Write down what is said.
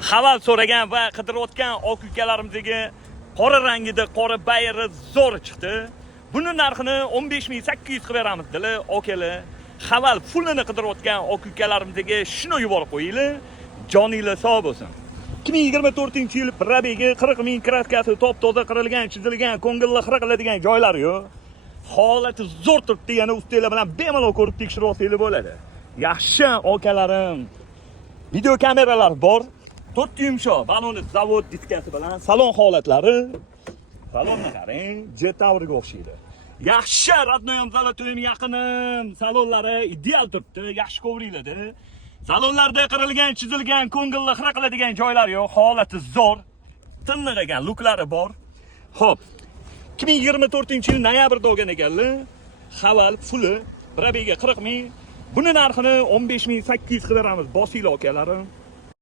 Haval so'ragan va qidirayotgan oq ukalarimizga qora rangida qora bayri zo'r chiqdi. Buni narxini 15800 qilib beramiz dedilar okalar. Haval fullini qidirayotgan oq ukalarimizga shuni yuborib qo'yinglar. Joninglar sog' bo'lsin. 2024-yil probegi 40 ming kraskasi top-toza qirilgan, chizilgan, ko'ngilli xira qiladigan joylari yo'q. Holati zo'r turibdi, yana ustinglar bilan bemalol ko'rib tekshirib olsanglar bo'ladi. Yaxshi okalarim. Video kameralar bor. 4 yumshoq balonni zavod diskasi bilan salon holatlari. Salonni qarang, Jet Tower'ga o'xshaydi. Yaxshi radnoyam zalotoyim yaqinim. Salonlari ideal turibdi, yaxshi kovringlarda. Salonlarda qirilgan, chizilgan, ko'ngilli xira qiladigan joylar yo'q, holati zo'r. Tinnigan luklari bor. Xo'p. 2024-yil noyabrda olgan ekanlar. Haval puli probega 40 ming. Buni narxini 15800 qilib beramiz, bosinglar okalarim.